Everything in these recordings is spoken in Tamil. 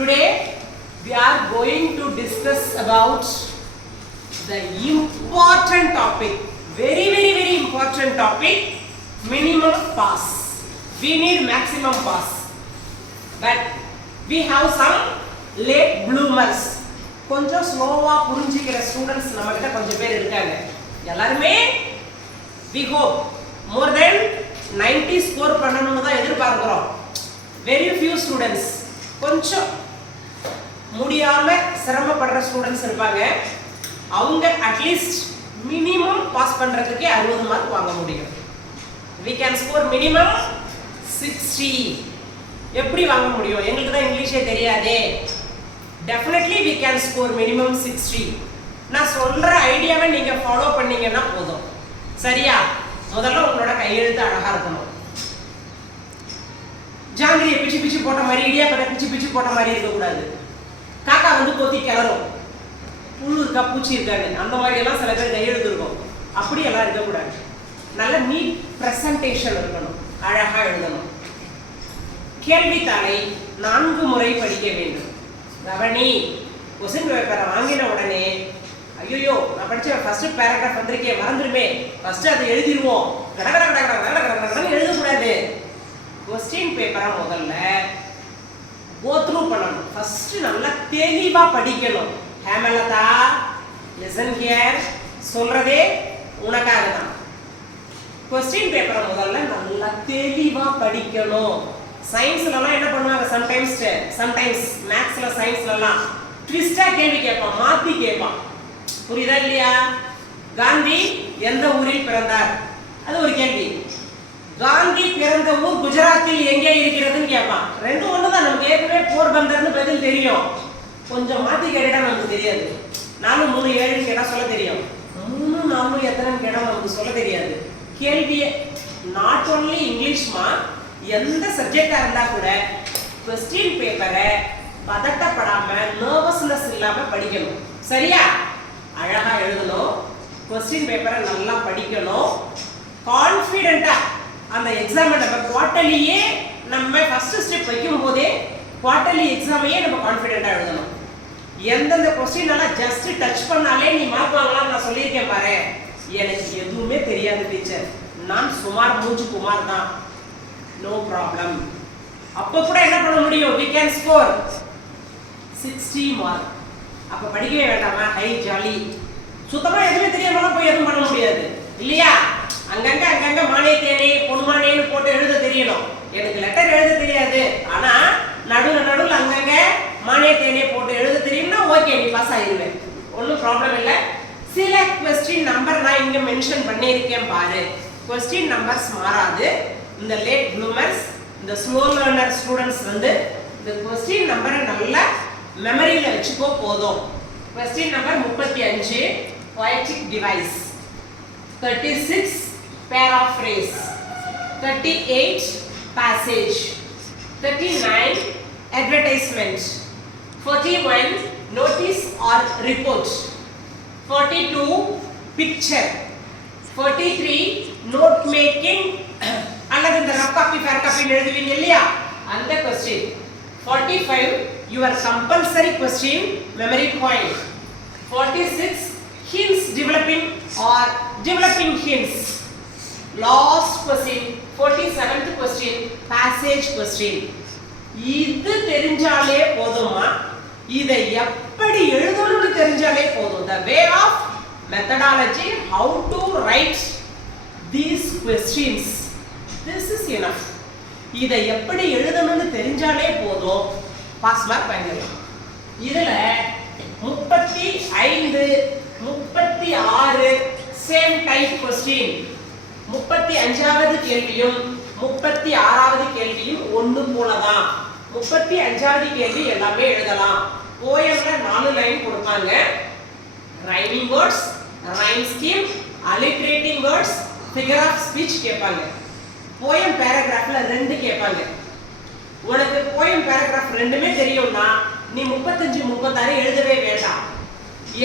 Today we are going to discuss about the important topic, very important topic, minimum pass. We need maximum pass, but we have some late bloomers. கொஞ்சம் ஸ்லோவா புரிஞ்சிக்கிற ஸ்டூடண்ட்ஸ் நம்ம கிட்ட கொஞ்சம் பேர் இருக்காங்க. எல்லாரும் we hope more than 90 score பண்ணணும்னு தான் எதிர்பார்க்கிறோம். Very few students கொஞ்சம் முடியாம சிரமப்படுற ஸ்டூடண்ட்ஸ் இருப்பாங்க. அவங்க அட்லீஸ்ட் மினிமம் பாஸ் பண்றதுக்கு 60 மார்க் வாங்க முடியும். We can score minimum 60. எப்படி வாங்க முடியும்? எங்களுக்கு தான் இங்கிலீஷே தெரியாதே. Definitely we can score minimum 60. நான் சொல்ற ஐடியாவை நீங்க ஃபாலோ பண்ணீங்கன்னா போதும். சரியா? முதல்ல உங்களோட கையெழுத்து அழகா இருக்கணும். ஜாங்கிரியை பிச்சு போட்ட மாதிரி இடியாப்பத்தை பிச்சு போட்ட மாதிரி இருக்க கூடாது. காக்கா வந்து கொத்தி கிளறும், புழு இருக்கா பூச்சி இருக்கான்னு அந்த மாதிரி எல்லாம் சில பேர் கையெழுத்து இருக்கும். அப்படி எல்லாம் இருக்கக்கூடாது. நல்ல நீட் பிரசன்டேஷன் இருக்கணும், அழகா எழுதணும். கேள்வித்தாளை 4 முறை படிக்க வேண்டும். கவனி, கொஸ்டின் பேப்பரை வாங்கின உடனே ஐயோ நான் படிச்ச ஃபர்ஸ்ட் பேராகிராஃப் வந்திருக்கே மறந்துருமே, ஃபர்ஸ்ட் அதை எழுதிடுவோம் கடகடன்னு எழுதக்கூடாது. கொஸ்டின் பேப்பரை முதல்ல கோ த்ரூ பண்ணணும். ஃபர்ஸ்ட் நல்லா தெளிவா படிக்கணும். ஹேமலதா லிசன் ஹியர், சொல்றதே உனக்காக தான். கொஸ்டின் பேப்பரை முதல்ல நல்லா தெளிவா படிக்கணும். சயின்ஸ்ல எல்லாம் என்ன பண்ணுவாங்க, சம்டைம்ஸ் மேத்ஸ்ல சயின்ஸ்ல எல்லாம் ட்விஸ்டா கேள்வி கேட்பான், மாத்தி கேட்பான். புரியுதா இல்லையா? காந்தி எந்த ஊரில் பிறந்தார், அது ஒரு கேள்வி. காந்தி பிறந்த ஊர் குஜராத்தில் எங்கே இருக்கிறதுன்னு கேட்பான். ரெண்டும் ஒண்ணுதான். நமக்கு ஏற்கனவே போர்பந்தர்னு பதில் தெரியும். கொஞ்சம் மாத்தி கேட்டா நமக்கு தெரியாது. 4 3 7 கேட்டா சொல்ல தெரியும். 3 4 எத்தனைன்னு கேட்டா நமக்கு சொல்ல தெரியாது. கேள்வியே நாட் ஒன்லி இங்கிலீஷ்மா, எந்த சப்ஜெக்டா இருந்தா கூட கொஸ்டின் பேப்பரை பதட்டப்படாம நர்வஸ்னஸ் இல்லாம படிக்கணும். சரியா? அழகா எழுதணும். கொஸ்டின் பேப்பரை நல்லா படிக்கணும். கான்ஃபிடென்ட்டா அந்த எக்ஸாமை நம்ம குவார்டர்லியே நம்ம ஃபர்ஸ்ட் ஸ்டெப் வைக்கும் போதே குவார்டர்லி எக்ஸாமையே நம்ம கான்ஃபிடென்ட்டா எழுதணும். எந்தெந்த கொஸ்டின் எல்லாம் ஜஸ்ட் டச் பண்ணாலே நீ மார்க் வாங்கலாம் நான் சொல்லியிருக்கேன் பாரு. எனக்கு எதுவுமே தெரியாது டீச்சர், நான் சுமார் மூச்சு குமார் தான், நோ ப்ராப்ளம். அப்போ கூட என்ன பண்ண முடியும்? we can score 60 mark. அப்ப படிக்கவே வேண்டாமா? Hi jolly. சுத்தமா எதுவுமே தெரியாமலாம் போய் எதுவும் பண்ண முடியாது இல்லையா? அங்கங்க மானே தேனே பொன்மானேன்னு போட்டு எழுத தெரியணும். எனக்கு லெட்டர் எழுத தெரியாது, ஆனா நடுவுல அங்கங்க மானே தேனே போட்டு எழுத தெரியும்னா ஓகே, நீ பாஸ் ஆயிருவேன், ஒன்றும் ப்ராப்ளம் இல்லை. சில கொஸ்டின் நம்பர் நான் இங்க மென்ஷன் பண்ணியிருக்கேன் பாரு. கொஸ்டின் நம்பர்ஸ் மாறாது. இந்த லேட் ப்ளூமர்ஸ், இந்த ஸ்லோ லேர்னர் ஸ்டூடெண்ட்ஸ் வந்து இந்த கொஸ்டின் நம்பரை நல்லா மெமரியில வச்சுக்கோ போதும். Question number 35 poetic device, 36 paraphrase, 38 passage, 39 advertisement, 41 notice or report, 42 picture, 43 note making அல்லது இந்த ரஃப் காப்பி ஃபேர் காப்பி எழுதுவீங்க இல்லையா அந்த question, 45 your compulsory question memory point, 46 hints developing or developing hints, last question 47th question passage question. இது தெரிஞ்சாலே போதுமா? இதை எப்படி எழுதணும்னு தெரிஞ்சாலே போதும். the way of methodology, how to write these questions, this is enough. இதை எப்படி எழுதணும்னு தெரிஞ்சாலே போதும், பாஸ் மார்க் வாங்கிடலாம். இதுல 35 36 சேம் டைப் क्वेश्चन. 35வது கேள்வியும் 36வது கேள்வியும் ஒன்று போலதான். 35வது கேள்வி எல்லாமே எழுதலாம். போயம்ல 4 லைன் கொடுப்பாங்க. Rhyming words, rhyme scheme, alliterating words, figure of speech கேட்பாங்க. போயம் பேராகிராஃப்ல 2 கேட்பாங்க. உனக்கு போயம் பேராகிராஃப் 2மே தெரியும்னா நீ 35 36 எழுதவே வேண்டாம்.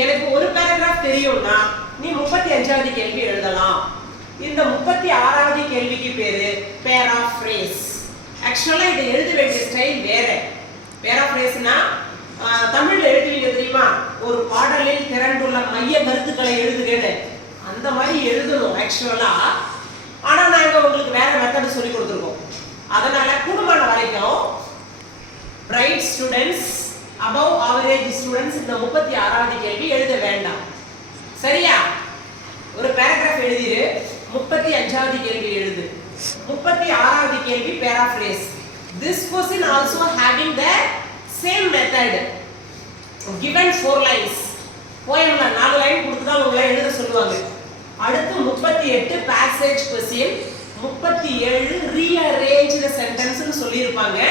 எனக்கு ஒரு பேராகிராஃப் தெரியும்னா நீ 35வது கேள்வி எழுதலாம். இந்த 36வது கேள்விக்கு பேரு பேராஃப்ரேஸ். ஆக்சுவலா இதை எழுத வேண்டிய ஸ்டைல் வேற. பேராஃப்ரேஸ் பேராகிராஃப்னா தமிழ்ல எழுதுவீங்க தெரியுமா, ஒரு பாடலில் திரண்டுள்ள மைய கருத்துக்களை எழுதுகன்னு, அந்த மாதிரி எழுதணும் ஆக்சுவலா. ஆனா நாங்க உங்களுக்கு வேற மெத்தட் சொல்லி கொடுத்துருக்கோம். அதனால கூடுமான வரைக்கும் bright students, above average students இந்த 36வது கேள்வி எழுத வேண்டாம். சரியா? ஒரு பேராகிராஃப் எழுதிரு, 35வது கேள்வி எழுது. 36வது கேள்வி paraphrase. This question also having the same method. Given 4 lines. போயம்ல 4 line கொடுத்து தான் உங்களை எழுத சொல்லுவாங்க. அடுத்து 38 passage question, 37 rearranged sentence னு சொல்லி இருப்பாங்க.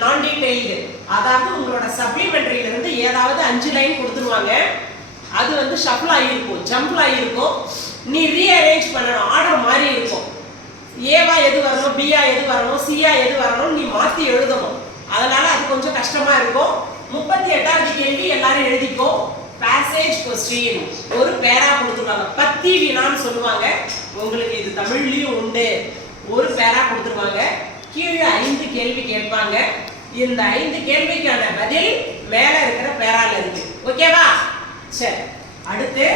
நான் டீடைல்டு, அதாவது உங்களோட சப்ளிமெண்டரியில இருந்து ஏதாவது 5 லைன் கொடுத்துருவாங்க. அது வந்து ஷஃபிள் ஆகியிருக்கும், ஜம்பிள் ஆகியிருக்கும். நீ ரீஅரேஞ்ச் பண்ணணும், ஆர்டர் மாறி இருக்கும். ஏவா எது வரணும், பியா எது வரணும், சியா எது வரணும் நீ மாற்றி எழுதணும். அதனால அது கொஞ்சம் கஷ்டமா இருக்கும். 38வது கேள்வி எல்லாரும் எழுதிக்கோ. பேசேஜ் கொஸ்டின், ஒரு பேரா கொடுத்துருவாங்க, பத்தி வினான்னு சொல்லுவாங்க. உங்களுக்கு இது தமிழ்லயும் உண்டு. ஒரு பேரா கொடுத்துருவாங்க, கீழே 5 கேள்வி கேட்பாங்க. இந்த 5 கேள்விக்கான பதில் மேல இருக்கிற பேரால இருக்கு. ஓகேவா? சரி, அடுத்து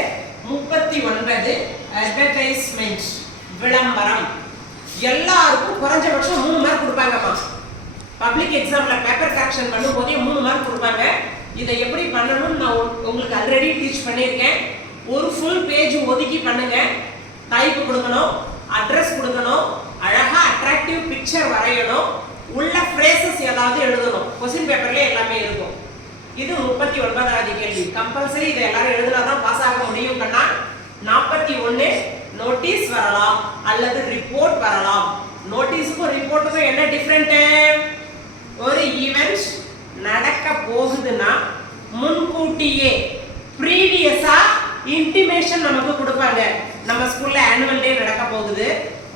39 அட்வர்டைஸ்மெண்ட், விளம்பரம். எல்லாருக்கும் குறைஞ்சபட்சம் 3 மார்க் கொடுப்பாங்கம்மா. பப்ளிக் எக்ஸாம்ல பேப்பர் கரெக்ஷன் பண்ணும்போதே 3 மார்க் கொடுப்பாங்க. இதை எப்படி பண்ணணும்னு நான் உங்களுக்கு ஆல்ரெடி டீச் பண்ணியிருக்கேன். ஒரு ஃபுல் பேஜ் ஒதுக்கி பண்ணுங்க. டைப் கொடுக்கணும், அட்ரஸ் கொடுக்கணும், அழகா அட்ராக்டிவ் பிக்சர் வரையணும், உள்ள ஃப்ரேசஸ் ஏதாவது எழுதணும். क्वेश्चन பேப்பர்ல எல்லாமே இருக்கும். இது 39வது கேள்வி. கம்பல்சரி இதை எல்லாரும் எழுதினாதான் பாஸ் ஆக முடியும் கண்ணா. 41 நோட்டீஸ் வரலாம் அல்லது ரிப்போர்ட் வரலாம். நோட்டீஸுக்கும் ரிப்போர்ட்டுக்கும் என்ன டிஃபரெண்ட்? ஒரு ஈவென்ட் நடக்க போகுதுன்னா முன்கூட்டியே ப்ரீவியஸா இன்டிமேஷன் நமக்கு கொடுப்பாங்க. நம்ம ஸ்கூல்ல ஆனுவல் டே நடக்க போகுது,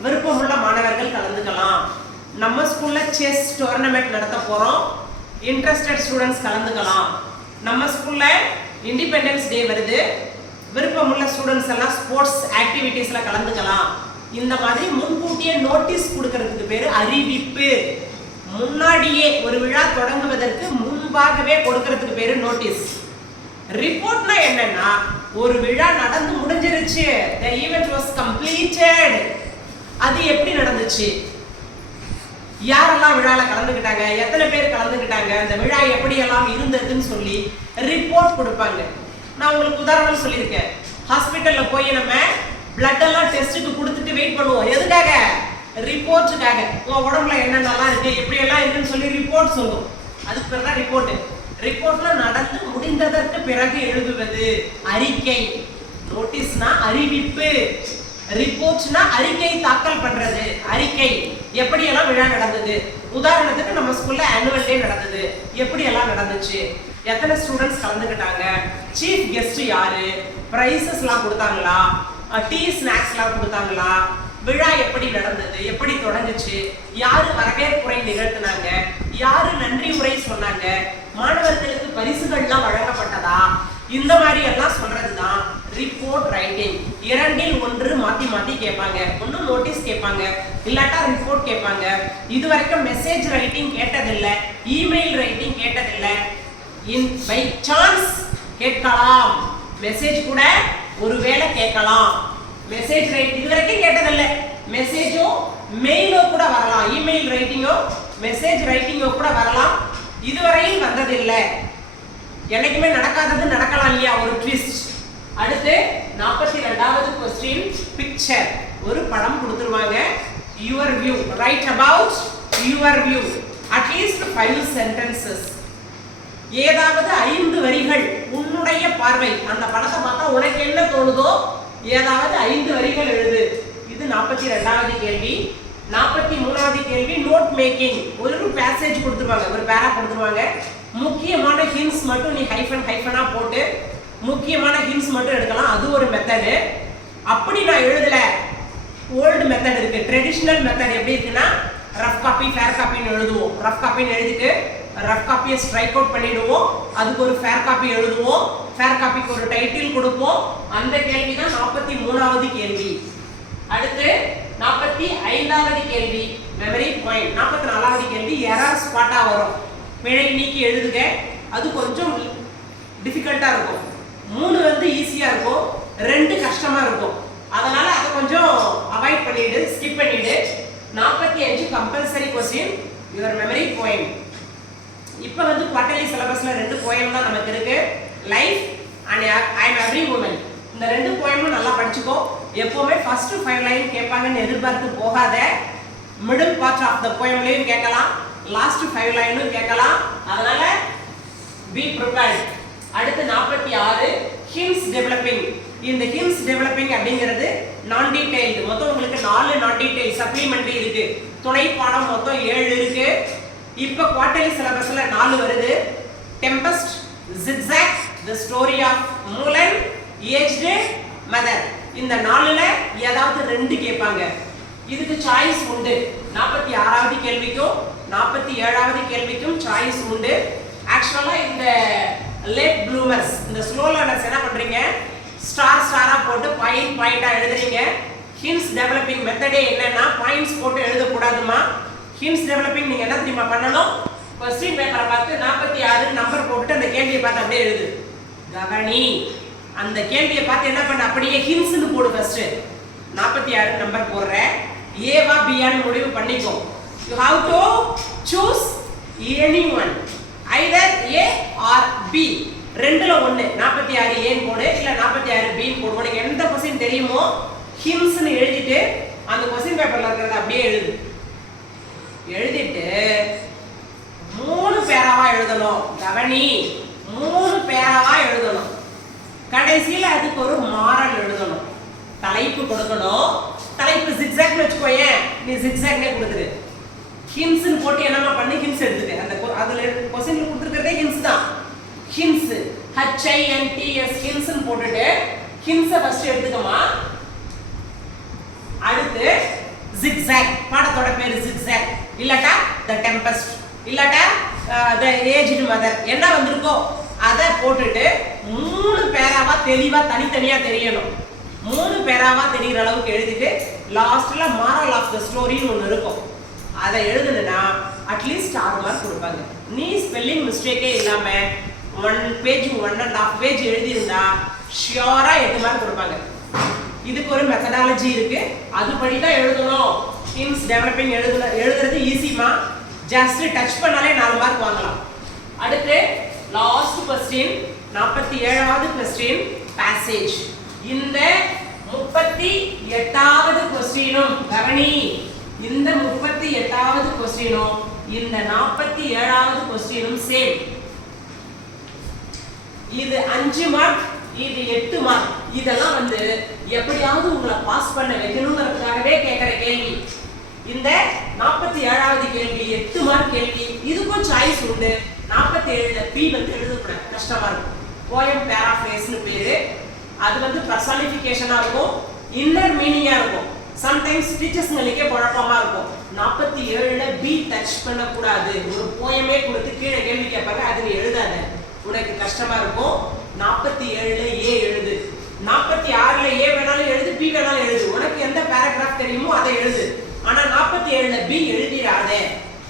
விருப்பமுள்ள மாணவர்கள் கலந்துக்கலாம். நம்ம ஸ்கூல்ல செஸ் டோர்னமெண்ட் நடத்த போறோம், இன்ட்ரெஸ்டட் ஸ்டூடெண்ட்ஸ் கலந்துக்கலாம். நம்ம ஸ்கூல்ல இண்டிபெண்டன்ஸ் டே வருது, விருப்பமுள்ள ஸ்டூடெண்ட்ஸ் எல்லாம் ஸ்போர்ட்ஸ் ஆக்டிவிட்டீஸ்ல கலந்துக்கலாம். இந்த மாதிரி முன்கூட்டியே நோட்டீஸ் கொடுக்கிறதுக்கு பேரு அறிவிப்பு. முன்னாடியே ஒரு விழா தொடங்குவதற்கு முன்பாகவே கொடுக்கிறதுக்கு பேரு நோட்டீஸ். ரிப்போர்ட்னா என்னன்னா, ஒரு விழா நடந்து முடிஞ்சிருச்சு, the event was completed, அது எப்படி நடந்துச்சு, யாரெல்லாம் விழால கலந்துக்கிட்டாங்க, எத்தனை பேர் கலந்துக்கிட்டாங்க, அந்த விழா எப்படி எல்லாம் இருந்ததுன்னு சொல்லி ரிப்போர்ட் கொடுப்பாங்க. நான் உங்களுக்கு உதாரணம் சொல்லியிருக்கேன். ஹாஸ்பிட்டல்ல போய் நம்ம பிளட் எல்லாம் டெஸ்ட்டுக்கு கொடுத்துட்டு வெயிட் பண்ணுவோம். எதுக்காக? ரிப்போர்ட்டுக்காக. உங்க உடம்புல என்னென்னலாம் இருக்கு, எப்படி எல்லாம் இருக்குன்னு சொல்லி ரிப்போர்ட் சொல்லும். அதுக்கு பேர் தான் ரிப்போர்ட். ரிப்போர்ட்ல நடந்து முடிந்ததற்கு பிறகு எழுதுவது அறிக்கை. நோட்டீஸ்னா அறிவிப்பு, ரிப்போர்ட்னா அறிக்கை தாக்கல் பண்றது. அறிக்கை எப்படி எல்லாம் விழா நடந்தது. உதாரணத்துக்கு நம்ம ஸ்கூல்ல ஆனுவல் டே நடந்தது, எப்படி எல்லாம் நடந்துச்சு, எத்தனை ஸ்டூடெண்ட்ஸ் கலந்துக்கிட்டாங்க, சீஃப் கெஸ்ட் யாரு, பிரைசஸ் எல்லாம் கொடுத்தாங்களா, டீ ஸ்நாக்ஸ் எல்லாம் கொடுத்தாங்களா, விழா எப்படி நடந்தது, எப்படி தொடங்குச்சு, யாரு வரவேற்புரை நிகழ்த்தினாங்க, யாரு நன்றி உரை சொன்னாங்க, மாணவர்களுக்கு பரிசுகள்லாம் வழங்கப்பட்டதா, இந்த மாதிரி எல்லாம் சொல்றதுதான் ரிப்போர்ட் ரைட்டிங். 2ல் 1 மாத்தி மாத்தி கேட்பாங்க. ஒன்னு நோட்டீஸ் கேட்பாங்க, இல்லாட்டா ரிப்போர்ட் கேட்பாங்க. இது வரைக்கும் மெசேஜ் ரைட்டிங் கேட்டதில்லை, இமெயில் ரைட்டிங் கேட்டதில்லை. பை சான்ஸ் கேட்கலாம். மெசேஜ் கூட ஒருவேளை கேட்கலாம். மெசேஜ் ரைட்டிங் இது வரைக்கும் கேட்டதில்லை. மெசேஜோ மெயிலோ கூட வரலாம், இமெயில் ரைட்டிங்கோ மெசேஜ் ரைட்டிங்கோ கூட வரலாம். இதுவரையும் வந்ததில்லை. என்னைக்குமே நடக்காதது நடக்கலாம் இல்லையா, ஒரு ட்விஸ்ட். அடுத்து 42வது क्वेश्चन, பிக்சர். ஒரு படம் கொடுத்துருவாங்க. Your view, right about your view, at least 5 sentences. ஏதாவது 5 வரிகள், உன்னுடைய பார்வை. அந்த படத்தை பார்த்தா உனக்கு என்ன தோணுதோ ஏதாவது 5 வரிகள் எழுது. இது 42வது கேள்வி. 43வது கேள்வி, நோட் மேக்கிங். ஒரு பேசேஜ் கொடுத்துருவாங்க, ஒரு பேரா கொடுத்துருவாங்க. முக்கியமான ஹிண்ட்ஸ் மட்டும் நீ ஹைஃபனா போட்டு முக்கியமான ஹிண்ட்ஸ் மட்டும் எடுக்கலாம். அது ஒரு மெத்தடு. அப்படி நான் எழுதல, ஓல்டு மெத்தட் இருக்கு. ட்ரெடிஷனல் மெத்தட் எப்படி இருக்குன்னா, ரஃப் காப்பி ஃபேர் காப்பின்னு எழுதுவோம். ரஃப் காப்பின்னு எழுதிட்டு ரஃப் காப்பியை ஸ்ட்ரைக் அவுட் பண்ணிடுவோம். அதுக்கு ஒரு ஃபேர் காப்பி எழுதுவோம். ஃபேர் காப்பிக்கு ஒரு டைட்டில் கொடுப்போம். அந்த கேள்வி தான் 43வது கேள்வி. அடுத்து 45வது கேள்வி, மெமரி பாயிண்ட். 44வது கேள்வி, எரர் ஸ்பாட்டா வரும். பிழை நீக்கி எழுதுக. அது கொஞ்சம் டிஃபிகல்ட்டா இருக்கும். 3 வந்து ஈஸியா இருக்கும், 2 கஷ்டமா இருக்கும். அதனால அதை கொஞ்சம் அவாய்ட் பண்ணிடு, ஸ்கிப் பண்ணிடு. 45 compulsory question your memory poem. இப்போ வந்து குவார்ட்டர்லி சிலபஸ்ல 2 போயம் தான் நமக்கு இருக்கு, life and I am every woman. இந்த 2 போயமும் நல்லா படிச்சுக்கோ. எப்பவுமே ஃபர்ஸ்ட் 5 லைன் கேட்பாங்கன்னு எதிர்பார்த்து போகாத. மிடில் பார்ட் ஆஃப் த போயம்லயும் கேட்கலாம், லாஸ்ட் 5 லைனும் கேட்கலாம். அதனால பி ப்ரிப்பேர்ட். அடுத்து 46 ஹிண்ட்ஸ் டெவலப்பிங். இந்த ஹிண்ட்ஸ் டெவலப்பிங் அப்படிங்கிறது நான் டீடைல்டு. மொத்தம் உங்களுக்கு 4 நான் டீடைல் சப்ளிமெண்டரி இருக்கு. துணை பாடம் மொத்தம் 7 இருக்கு. இப்போ குவார்ட்டர்லி சிலபஸ்ல 4 வருது. Tempest, zigzag, the story of மூலன், aged mother. இந்த 4ல ஏதாவது 2 கேட்பாங்க. இதுக்கு சாய்ஸ் உண்டு. 46வது கேள்விக்கும் 47வது கேள்விக்கும் சாய்ஸ் உண்டு. ஆக்சுவலா இந்த லேட் ப்ளூமர்ஸ், இந்த ஸ்லோ லேர்னர்ஸ் என்ன பண்றீங்க, ஸ்டார் ஸ்டாரா போட்டு பாயிண்டா எழுதுறீங்க. ஹிண்ட்ஸ் டெவலப்பிங் மெத்தடே என்னன்னா பாயிண்ட்ஸ் போட்டு எழுத கூடாதுமா. ஹிண்ட்ஸ் டெவலப்பிங் நீங்க என்ன தெரியுமா பண்ணணும், क्वेश्चन பேப்பரை பார்த்து 46 நம்பர் போட்டு அந்த கேள்வியை பார்த்து அப்படியே எழுது. கவனி, அந்த கேள்வியை பார்த்து என்ன பண்ண, அப்படியே ஹிண்ட்ஸ்னு போடு. ஃபர்ஸ்ட் 46 நம்பர் போடுற, ஏவா பியான்னு முடிவு பண்ணிக்கோ. You have to choose any one, either A or B. ரெண்டுல ஒண்ணு. 46 A ன்னு போடு, இல்ல 46 B ன்னு போடு. உனக்கு எந்த क्वेश्चन தெரியுமோ ஹிண்ட்ஸ்னு எழுதிட்டு அந்த क्वेश्चन பேப்பர்ல இருக்கிறத அப்படியே எழுது. எழுதிட்டு 3 பேராவா எழுதணும். கவனி, 3 பேராவா எழுதணும். கடைசியில அதுக்கு ஒரு மாறல் எழுதணும். தலைப்பு கொடுக்கணும். தலைப்பு zigzag வெச்சுக்கோயேன், நீ zigzagனே கொடுத்துரு. ஹிண்ட்ஸ்னு போட்டு என்னமா பண்ணி ஹிண்ட்ஸ் எடுத்துட்டு அந்த அதுல क्वेश्चनல கொடுத்திருக்கிறதே ஹிண்ட்ஸ் தான். ஹிண்ட்ஸ் HINTS ஹிண்ட்ஸ்னு போட்டுட்டு ஹிண்ட்ஸை ஃபர்ஸ்ட் எடுத்துக்கமா. அடுத்து zigzag, பாடத்தோட பேரு zigzag, இல்லட்டா the tempest, இல்லட்டா the aged mother, என்ன வந்திருக்கோ அதை போட்டுட்டு 3 பேராவா தெளிவா தனித்தனியா தெரியணும். 3 பேராவா தெரியற அளவுக்கு எழுதிட்டு லாஸ்ட்ல moral of the story ஒன்னு இருக்கும், அதை எழுதுனா அட்லீஸ்ட் 6 மார்க் கொடுப்பாங்க. நீ ஸ்பெல்லிங் மிஸ்டேக்கே இல்லாம 1 பேஜ் 1.5 பேஜ் எழுதியிருந்தா ஷியோரா 8 மார்க் கொடுப்பாங்க. இதுக்கு ஒரு மெத்தடாலஜி இருக்கு, அதுபடி தான் எழுதணும். ஹிண்ட்ஸ் டெவலப்பிங் எழுதுறது ஈஸிமா, ஜஸ்ட் டச் பண்ணாலே 4 மார்க் வாங்கலாம். அடுத்து லாஸ்ட் क्वेश्चन 47வது क्वेश्चन passage. இந்த 38வது क्वेश्चनும் கவனி, இந்த 38வது क्वेश्चनும் இந்த 47வது क्वेश्चनும் சேம். இது 5 மார்க், இது 8 மார்க். இதெல்லாம் வந்து எப்படியாவது உங்களை பாஸ் பண்ண வைக்கணும்ங்கிறதுக்காகவே கேட்கிற கேள்வி. இந்த 47வது கேள்வி 8 மார்க் கேள்வி. இதுக்கும் சாய்ஸ் உண்டு. 47ல பி வந்து எழுதக்கூடாது, கஷ்டமா இருக்கும். போயம் பேராஃப்ரேஸ்னு பேரு. அது வந்து பர்சனிஃபிகேஷனா இருக்கும், இன்னர் மீனிங்கா இருக்கும். சம்டைம்ஸ் டீச்சர்ஸ்ங்களுக்கே குழப்பமா இருக்கும். 47ல பி டச் பண்ணக்கூடாது. ஒரு போயமே கொடுத்து கீழே கேள்வி கேட்பாங்க, அது நீ எழுதாத, உனக்கு கஷ்டமா இருக்கும். 47ல ஏ எழுது, 46ல ஏ வேணாலும் எழுது, பி வேணாலும் எழுது. உனக்கு எந்த பேராகிராஃப் தெரியுமோ அதை எழுது. ஆனா 47ல பி எழுதிராத.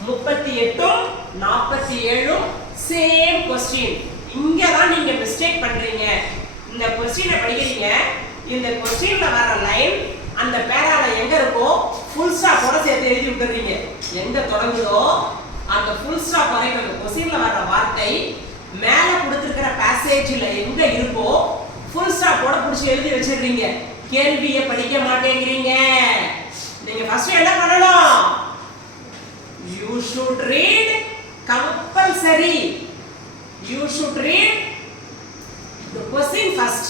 38ம் 47ம் சேம் क्वेश्चन. இங்க தான் நீங்க மிஸ்டேக் பண்றீங்க. இந்த क्वेश्चனை படிக்கிறீங்க, இந்த क्वेश्चன்ல வர லைன் அந்த பேரால எங்க இருக்கோ ஃபுல் ஸ்டாப்போட சேர்த்து எழுதி விட்டுறீங்க. எங்க தொடங்குதோ அந்த ஃபுல் ஸ்டாப் வரைக்கும் அந்த क्वेश्चன்ல வர வார்த்தை மேல கொடுத்திருக்கிற பேசேஜ்ல எங்க இருக்கோ ஃபுல் ஸ்டாப்போட புடிச்சு எழுதி வச்சிடுறீங்க. கேள்வியை படிக்க மாட்டேங்கிறீங்க. நீங்க ஃபர்ஸ்ட் என்ன பண்ணணும், you should read compulsory. You should read the question first.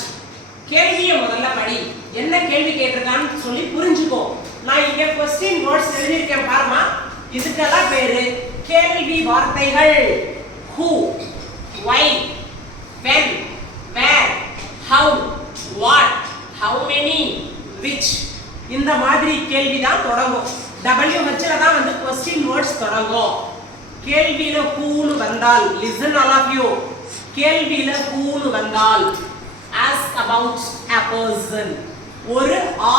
கேள்வியை முதல்ல படி. என்ன கேள்வி கேட்டிருக்கான்னு சொல்லி புரிஞ்சுக்கோ. நான் இங்க question words எழுதியிருக்கேன் பாருமா, இதுக்கெல்லாம் பேரு கேள்வி வார்த்தைகள். who, why, when, where, how, what, how many, which. இந்த மாதிரி கேள்வி தான் தொடங்கும். WHல தான் வந்து question words தொடங்கும். கேள்வியில whoன்னு வந்தால், listen all of you, கேள்வியில whoன்னு வந்தால் ask about a person, ஒரு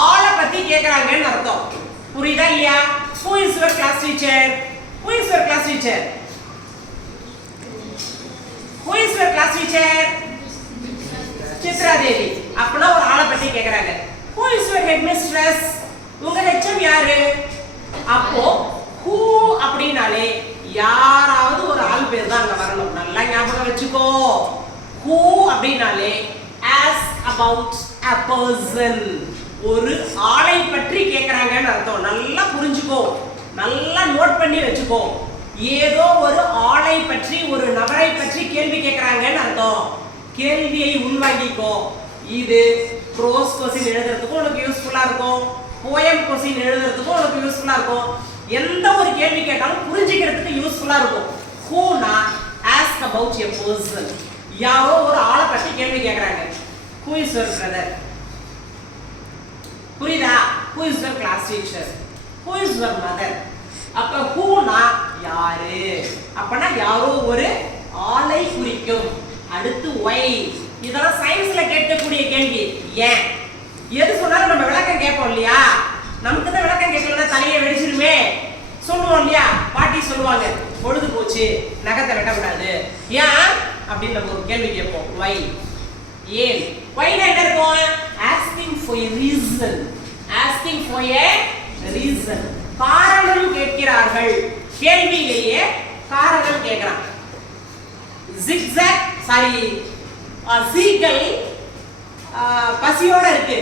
ஆளை பத்தி கேக்குறாங்கன்னு அர்த்தம். புரியுதா இல்லையா? who is your class teacher? who is your class teacher? கேக்குறாங்க. Who is your headmistress? உங்க ஹெச்எம் யாரு? அப்போ who அப்படினாலே யாராவது ஒரு ஆள் பேர் தான் அங்க வரணும். நல்லா ஞாபகம் வச்சுக்கோ. who அப்படினாலே ask about a person. ஒரு ஆளை பற்றி கேக்குறாங்கன்னு அர்த்தம். நல்லா புரிஞ்சுக்கோ, நல்லா நோட் பண்ணி வச்சுக்கோ. ஏதோ ஒரு ஆளை பற்றி ஒரு நபரை பற்றி கேள்வி கேக்குறாங்கன்னு அர்த்தம். கேள்வியை உள்வாங்கிக்கோ. இது ப்ரோஸ் கொஸ்டின் எழுதுறதுக்கு உனக்கு யூஸ்ஃபுல்லா இருக்கும், போயம் கொஸ்டின் எழுதுறதுக்கு உனக்கு யூஸ்ஃபுல்லா இருக்கும். எந்த ஒரு கேள்வி கேட்டாலும் புரிஞ்சிக்கிறதுக்கு யூஸ்ஃபுல்லா இருக்கும். who na ask about a person. யாரோ ஒரு ஆளை பற்றி கேள்வி கேக்குறாங்க. who is your brother? புரியுதா? who is your class teacher? who is your mother? அப்ப who na யாரு, அப்பனா யாரோ ஒரு ஆளை குறிக்கும். அடுத்து why. இதெல்லாம் சயின்ஸ்ல கேட்கக்கூடிய கேள்வி. ஏன் எது சொன்னாலும் நம்ம விளக்கம் கேட்போம் இல்லையா? நமக்கு தான் விளக்கம் கேட்கலன்னா தலையை வெடிச்சிருமே சொல்லுவோம் இல்லையா? பாட்டி சொல்லுவாங்க, பொழுது போச்சு நகத்தை வெட்டக்கூடாது, ஏன் அப்படின்னு நம்ம ஒரு கேள்வி கேட்போம். why. ஏன் whyனா என்ன இருக்கும்? asking for a reason. asking for a reason. காரணம் கேட்கிறார்கள். கேள்வியிலேயே காரணம் கேட்கிறான். zigzag சாரி சீகல் பசியோட இருக்கு.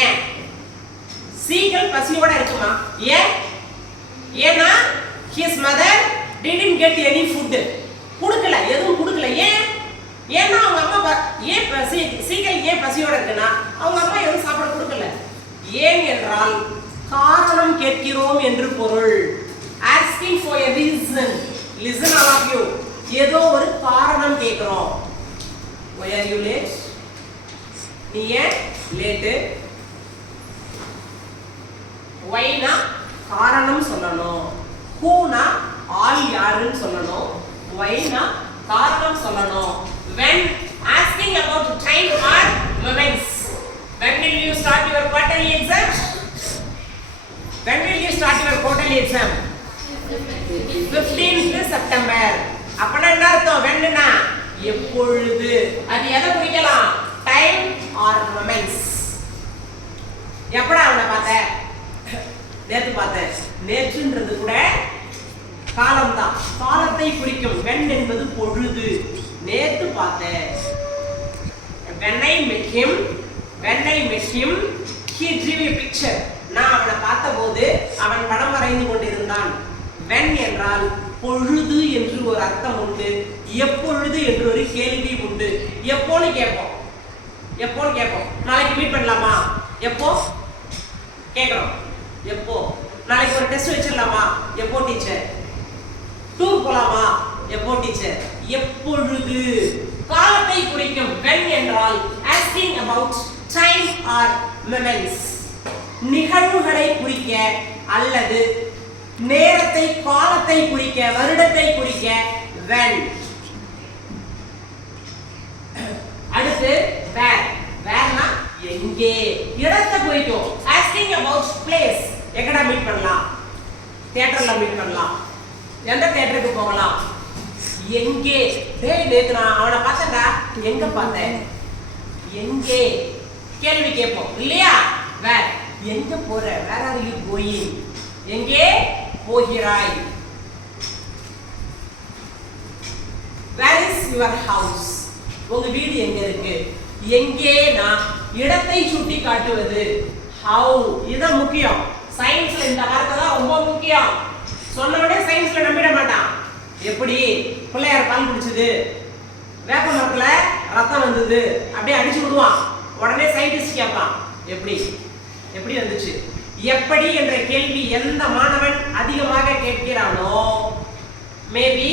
ஏன் சீகல் பசியோட இருக்குமா? ஏன்? ஏன்னா his mother didn't get any food. கொடுக்கல, எதுவும் கொடுக்கல. ஏன்? ஏன்னா அவங்க அம்மா ஏன் சீகல் ஏன் பசியோட இருக்குன்னா அவங்க அம்மா எதுவும் சாப்பிட கொடுக்கல. ஏன் என்றால் காரணம் கேட்கிறோம் என்று பொருள். asking for a reason. listen all of you. ஏதோ ஒரு காரணம் கேட்கிறோம். why are you late? நீ ஏன் லேட்? why னா காரணம் சொல்லணும். who னா ஆள் யாருன்னு சொல்லணும். why னா காரணம் சொல்லணும். when asking about time or moments. when will you start your quarterly exam? when will you start your quarterly exam? 15th September. அப்பனா என்ன அர்த்தம்? when னா எப்பொழுது. அது எதை குறிக்கலாம்? Time or moments. எப்படா அவனை பார்த்த? நேத்து பார்த்தேன். நேற்றுன்றது கூட காலம் தான், காலத்தை குறிக்கும். when என்பது பொழுது. நேத்து பார்த்தேன். when I met him he drew a picture. நான் அவனை பார்த்தபோது அவன் படம் வரைந்து கொண்டிருந்தான். when என்றால் பொழுது என்று ஒரு அர்த்தம் உண்டு, எப்பொழுது என்று ஒரு கேள்வி உண்டு. எப்போன்னு கேட்போம். எப்போன்னு கேட்போம். நாளைக்கு மீட் பண்ணலாமா? எப்போ கேட்குறோம். எப்போ? நாளைக்கு ஒரு டெஸ்ட் வச்சிடலாமா? எப்போ டீச்சர்? டூர் போலாமா? எப்போ டீச்சர்? எப்பொழுது. காலத்தை குறிக்கும். when என்றால் asking about time or moments. நிகழ்வுகளை குறிக்க அல்லது நேரத்தை காலத்தை குறிக்க வருடத்தை குறிக்க when. அடுத்து where. whereனா எங்கே, இடத்தை குறிக்கும். asking about place. எங்கடா மீட் பண்ணலாம்? தியேட்டர்ல மீட் பண்ணலாம். எந்த தியேட்டருக்கு போகலாம்? எங்கே? டேய் நேத்து நான் அவனை பார்த்தேன்டா. எங்க பார்த்தேன்? எங்கே கேள்வி கேட்போம் இல்லையா? where. எங்க போற? where are you going? எங்கே போகிறாய்? where is your house? உங்க வீடு எங்க இருக்கு? எங்கே நான் இடத்தை சுட்டி காட்டுவது. how. இதுதான் முக்கியம். சயின்ஸ்ல இந்த வார்த்தை தான் ரொம்ப முக்கியம். சொன்ன உடனே சயின்ஸ்ல நம்பிட மாட்டான். எப்படி பிள்ளையார் பால் குடிச்சது, வேப்ப மரத்துல ரத்தம் வந்தது, அப்படியே அடிச்சு விடுவான். உடனே சயின்டிஸ்ட் கேட்பான் எப்படி எப்படி வந்துச்சு. எப்படி என்ற கேள்வி எந்த மாணவன் அதிகமாக கேட்கிறானோ maybe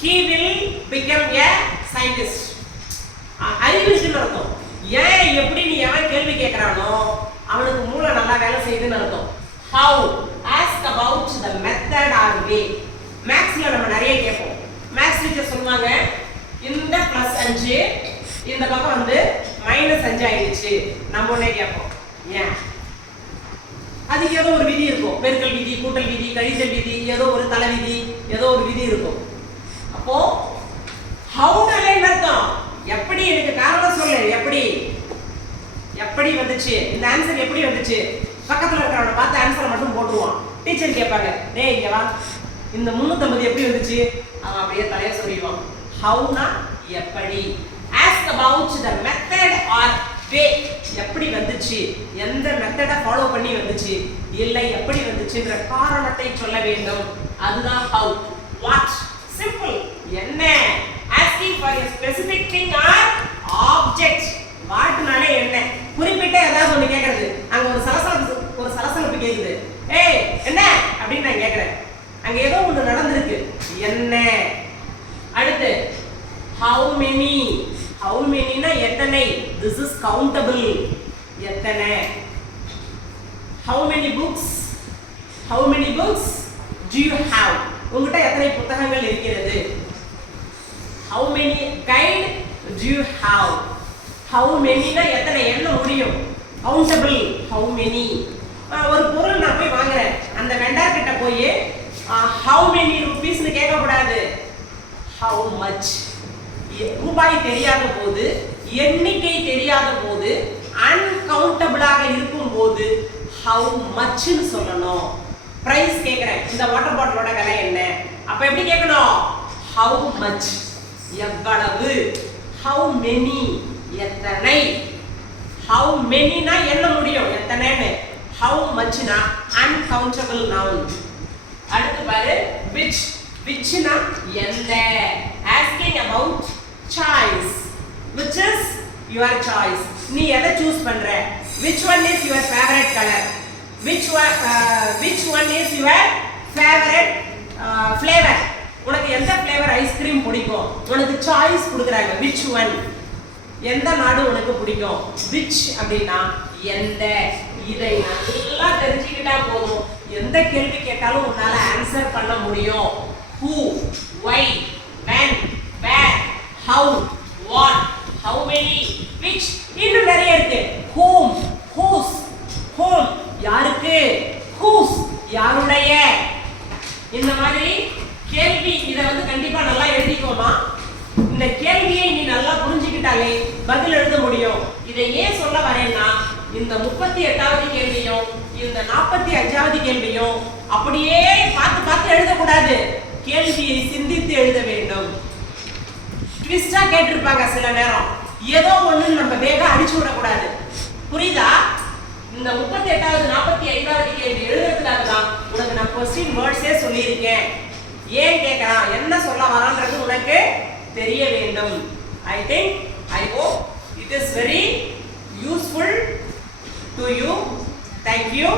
he will become a scientist. அறிவுன்னு அர்த்தம். ஏன் எப்படி நீ எவன் கேள்வி கேட்கிறானோ அவனுக்கு மூளை நல்லா வேலை செய்யுதுன்னு அர்த்தம். how. ask about the method or way. மேக்ஸ்ல நம்ம நிறைய கேட்போம். மேக்ஸ் டீச்சர் சொல்லுவாங்க இந்த +5 இந்த பக்கம் வந்து -5 ஆயிடுச்சு. நம்ம உடனே கேட்போம் ஏன்? அதுக்கு ஏதோ ஒரு விதி இருக்கும். பெருக்கல் விதி, கூட்டல் விதி, கழித்தல் விதி, ஏதோ ஒரு தலை விதி, ஏதோ ஒரு விதி இருக்கும். அப்போ how னாலே அர்த்தம் எப்படி, எனக்கு காரணம் சொல்லு. எப்படி எப்படி வந்துச்சு, இந்த ஆன்சர் எப்படி வந்துச்சு, பக்கத்துல இருக்கிறவனை பார்த்து ஆன்சரை மட்டும் போட்டுருவான். டீச்சர் கேட்பாங்க, டேய் இங்க வா, இந்த 350 எப்படி வந்துச்சு, அவன் அப்படியே தலைய சொல்லிடுவான். ஹவுனா எப்படி, ask about the method or way, எப்படி வந்துச்சு, எந்த மெத்தடை ஃபாலோ பண்ணி வந்துச்சு, இல்லை எப்படி வந்துச்சுன்ற காரணத்தை சொல்ல வேண்டும். அதுதான் how. What, simple. என்ன, asking for a specific thing or object. வாட்னாலே என்ன, குறிப்பிட்ட ஏதாவது ஒன்று கேட்கறது. அங்க ஒரு சலசலப்பு கேக்குது, ஏய் என்ன அப்படின்னு நான் கேட்கிறேன். அங்க ஏதோ ஒன்று நடந்திருக்கு, என்ன. அடுத்து how many. how manyனா எத்தனை, this is countable, எத்தனை. how many books. how many books do you have, உங்ககிட்ட எத்தனை புத்தகங்கள் இருக்கிறது. how many kind do you have. how manyனா எத்தனை, எண்ண முடியும், countable, how many. ஒரு பொருள் நான் போய் வாங்குறேன், அந்த வெண்டார் கிட்ட போய் how many rupees னு கேட்க கூடாது, how much. ரூபாய் தெரியாத போது, எண்ணிக்கை தெரியாத போது, அன்கவுண்டபிளாக இருக்கும் போது how much னு சொல்லணும். பிரைஸ் கேக்குறேன், இந்த வாட்டர் பாட்டிலோட விலை என்ன, அப்ப எப்படி கேட்கணும், how much, எவ்வளவு. how many, எத்தனை. how manyனா எண்ண முடியும், எத்தனைன்னு. how muchனா uncountable noun. அடுத்து பாரு which. whichனா எந்த. asking about choice, which is your choice, நீ எதை சூஸ் பண்ற. which one is your favorite color, which one is your favorite flavor, உனக்கு எந்த ஃப்ளேவர் ஐஸ்கிரீம் பிடிக்கும், உனக்கு சாய்ஸ் கொடுக்குறாங்க. which one, எந்த நாடு உனக்கு பிடிக்கும். which அப்படின்னா எந்த. இதை நல்லா தெரிஞ்சுக்கிட்டா போதும், எந்த கேள்வி கேட்டாலும் உன்னால ஆன்சர் பண்ண முடியும். who, why, when, where, how, what, how many, which, இன்னும் நிறைய இருக்கு. whom, whose, whom யாருக்கு, whose யாருடைய. இந்த மாதிரி கேள்வி இதை கண்டிப்பா நல்லா எழுதிக்கோமா. இந்த கேள்வியை நீ நல்லா புரிஞ்சுக்கிட்டாலே பதில் எழுத முடியும். இதை ஏன் சொல்ல வரேன்னா, இந்த 38வது கேள்வியும் இந்த 45வது கேள்வியும் அப்படியே பார்த்து எழுதக்கூடாது, கேள்வியை சிந்தித்து எழுத வேண்டும். ட்விஸ்டா கேட்டிருப்பாங்க சில நேரம், ஏதோ ஒண்ணு நம்ம வேகம் அடிச்சு விடக்கூடாது. புரியுதா? இந்த 38வது 45வது கேள்வி எழுதுறதுக்காக தான் உனக்கு நான் கொஸ்டின் வேர்ட்ஸே சொல்லியிருக்கேன். ஏன் கேட்கறான், என்ன சொல்ல வரான்றது உனக்கு தெரிய வேண்டும். I hope it is very useful to you. Thank you.